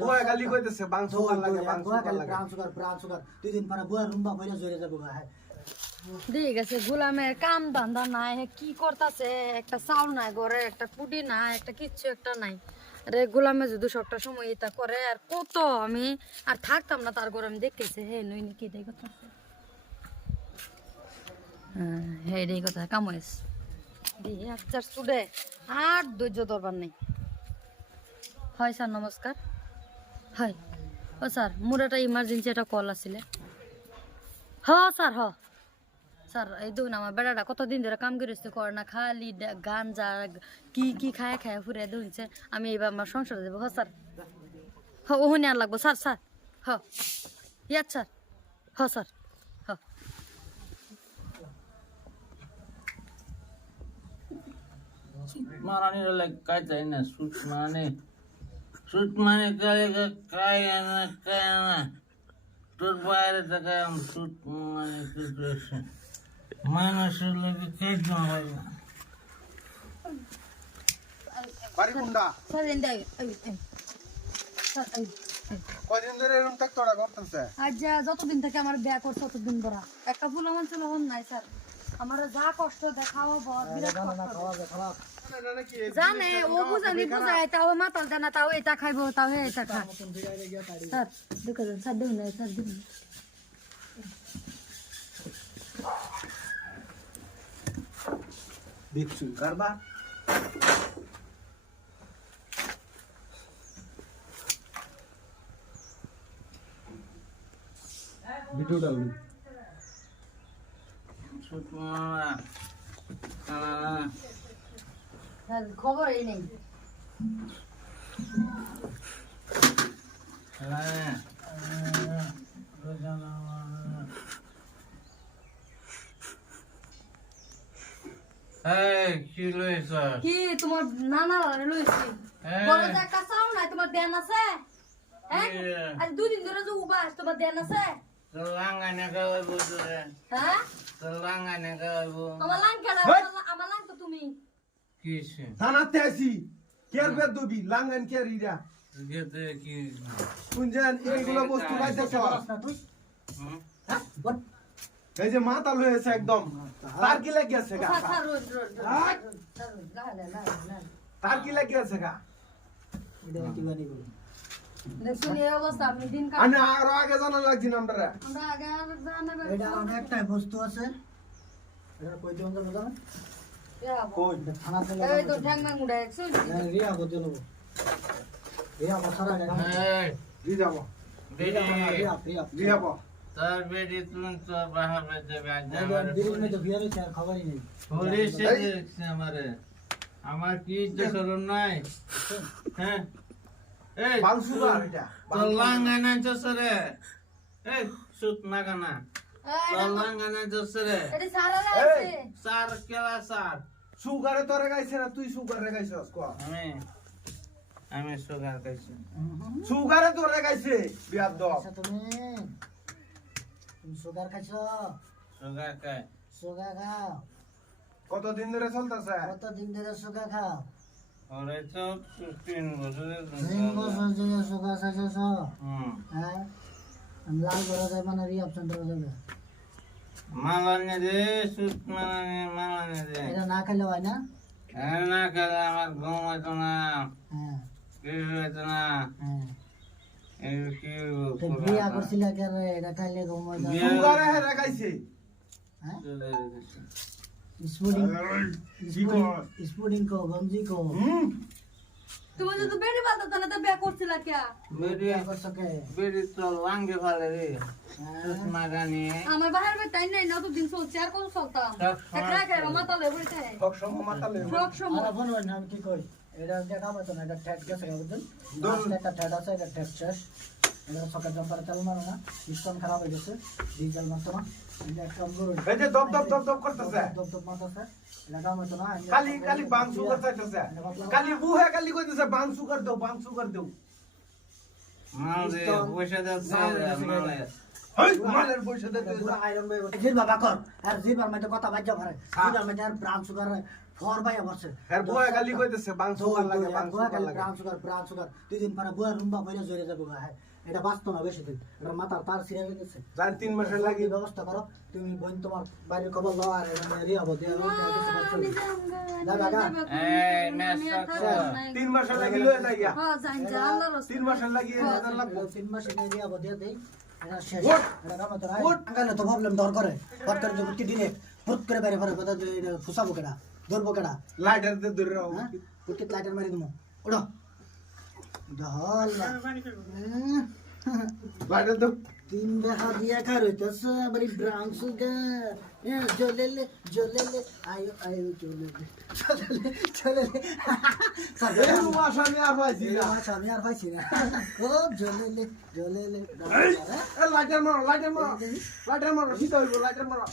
বুয়া খালি কইতেছে বাং সুগার লাগে বাং বুয়া লাগে। Brown sugar brown sugar. দুই দিন পরে বুয়া রুম্বা বইরা জড়ে যাব গা ঠিক গোলামের কাম ধান্দা নাই কি করতেছে? একটা চাউল নাই ঘরে একটা পুডি নাই একটা কিচ্ছু একটা নাই। আরে গোলামে যদি সবটা সময় এটা করে আর কত আমি আর থাকতাম না তার ঘরে আমি দেখতেছি হে নই কথা? হ্যাঁ হে কথা আচ্ছা চুড়ে আর ধৈর্য দরবার নেই। হয় স্যার নমস্কার। হয়। অ ছাৰ মোৰ এটা ইমাৰ্জেঞ্চি এটা কল আছিলে। হ ছাৰ হ। স্যার, এই দেখুন আমার বেড়াটা কতদিন ধরে কাম করে এসছে কর না খালি গাঞ্জা কি কি খায় খায় ফুরে ধুইছে আমি এবার আমার সংসার দেবো হ, স্যার। হ ওহনে আর লাগবো, স্যার স্যার। হ। ইয়াত, স্যার। হ স্যার। হ। মারানি কাজ যায় না সুখ মানে Тут мене колега Каяна, Каяна. Тут বাইরে তাকায় আমি тут মানে কিছু আছে মানুষের লোকে কেজ না হয় না পারিকুন্ডা সরেন দাই কয়দিন ধরে এরকম থাকতো ওরা করতেছে আজ যতদিন থেকে আমার বিয়া করছে ততদিন ধরা একটা ফুল আমার ছিল নাই স্যার আমার যা কষ্ট দেখাও বুঝানি তাও দেনা তাও এটা খাইবো তাও এটা খবরই নেই এই কি তোমার নানা লইছি হ্যাঁ। বড় একটা চাও নাই তোমার দেন আছে? হ্যাঁ? কি? আজ দুই দিন ধরে যে উবাস তোমার দেন আছে? হ্যাঁ? আমার লাং খেলা! আমার লাং তো তুমি থানাতে আসি কেয়ার বেদ দবি লাঙ্গান কেয়ার ইরা কি শুনছেন এইগুলো বস্তু পাইতেছ তুই হুম? হ্যাঁ বল এই যে মাথা লয়েছে একদম তার কি লাগিয়েছে গা তার কি লাগিয়েছে গা আমি আরও আগে জানা লাগছি না আমরা আমরা আগে আর জানাবে এটা অনেকটা বস্তু আছে। এটা কই দিন বলো। দাও কই থানাতে এই তো ঠ্যাং ম্যাং উড়ে রিয়া করতে নেব রিয়া বসারা এই, দি যাব রিয়া রিয়া তোর বাহার খবরই নেই। পুলিশে আমারে। আমার কি ইজ্জত করুন নাই? হ্যাঁ এই এটা তোর লাঙ্গানা চসরে এই সুত নাগানা তোর লাঙ্গানা চসরে এটা সারা আছে। সার কেলা সার? সুগারে তোরে গাইছে না তুই সুগারে গাইছস ক? আমি আমি সুগার খাইছি সুগারে তোরে গাইছে বিয়ার দব আচ্ছা তুমি তুমি সুগার খাইছো? সুগার খাই। সুগার খাও। কতদিন ধরে চলতেছে? কত দিন ধরে সুগার খাও? তিন বছর সুগার খাইছো হুম। হ্যাঁ? আমি লাল করা যায় মানে রিয়াপশন দেওয়া যাবে মালানে দে সুত মালানে মালানে দে এটা না খেলে হয় না? হ্যাঁ না খেলে আমার ঘুম হতো না। হ্যাঁ। কিছু হতো না। হ্যাঁ। এই কি তো বিয়া করছিল কে রে? এটা খাইলে ঘুম বিয়া- সুগারে হেরে গাইছে হ্যাঁ? স্পুডিং কো গঞ্জি কো হুম তুমি যদি বেড়ি বাঁধা তাহলে তো বিয়া করছিল কে বেরি বিয়া করছ বেরি তো লাঙ্গে ফেলে রে হ্যাঁ চশমা আমার বাহার নাই না তো দিন কোন একটা মাথা মাথা আর ফোন হয় না কি কই এটা দেখা পাবো না এটা ঠ্যাট গেছে বুঝছেন ঠ্যাট আছে এটা ঠ্যাট শেষ এটা সকাল জম্পার তেল মারো না। পিস্টন খারাপ হয়ে গেছে। ডিজেল মারতো না। এটা একটা অঙ্গুর এই যে দপ দপ দপ দপ করতেছে। দপ দপ মারতেছে। এটা কাম হতো না। কালি কালি বাং সুগার চাইতেছে। কালি বুহে কালি কইতেছে বাং সুগার দাও বাং সুগার দাও। মাল দে পয়সা দে মাল দে হেই মালের পয়সা দে পুরো আয়রন হয়ে গেছে জির বাবা কর আর জিরবার মধ্যে কথা বাজ্যা ভরে জিরবার মধ্যে আর ব্রাউন সুগার ফর ভাই বসে হ্যাঁ বুয়া খালি কইতেছে বাং সুগার লাগে বাং বুয়া লাগে। Brown sugar brown sugar. দুই দিন পরে বুয়া রুম্বা বইলে জড়ে যাব হ্যাঁ। এটা বাঁচতো না বেশি দিন। এটা মাথার তার ছিঁড়ে গেছে। যার তিন মাসের লাগি ব্যবস্থা করো? তুমি বোন তোমার বাড়ির খবর লও আর এখানে রিয়া তিন মাসের লাগি লয়ে যাই গিয়া। হ্যাঁ। তিন মাসের তিন রিয়া দেই। এটা শেষ। এটা। আঙ্গালে তো প্রবলেম দর করে হট করে যদি দিলে করে বাইরে কথা ফুসাবো কেডা? ধরবো কেডা? লাইটার দিয়ে ধরে রাখো। হ্যাঁ? ফুটকে লাইটার মারি দিমু। ওড়ো দহল লাইটার তো তিন দেখা দিয়া খার হইতেছে বাড়ি ব্রাউন সুগার জলেলে জলেলে আয়ো আয়ো জলেলে জলেলে জলেলে এই মাস আমি আর পাইছি না। আমি আর পাইছি না। ও জলেলে জলেলে লাইটার মারো লাইটার মারো। লাইটার মারো সিধা হইবো লাইটার মারো।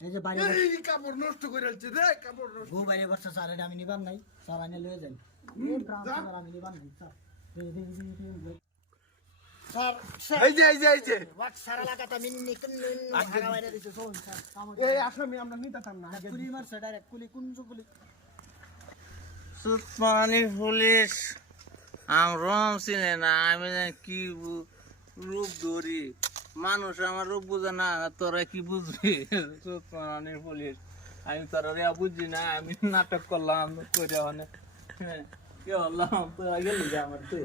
এই যে বাইরে এই কাপড় নষ্ট করে কাপড় গো বাইরে বসছে স্যার এটা আমি নিবাম নাই। স্যার আনে লয়ে যান। এই, যে এই যে এই যে। মিন এই আসামি আমরা নিতাম না কুলি মারছে ডাইরেক্ট কুলি কুঞ্জু কুলি পুলিশ। আম রম চিনে না আমি কি বু- রূপ ধরি। মানুষ আমার রূপ বুঝে না তোরা কি বুঝবি? সুত পানি পুলিশ। আমি তোরা রে বুঝি না আমি নাটক করলাম করে অনেক কি হলাম তোরা গেলি যে আমার তুই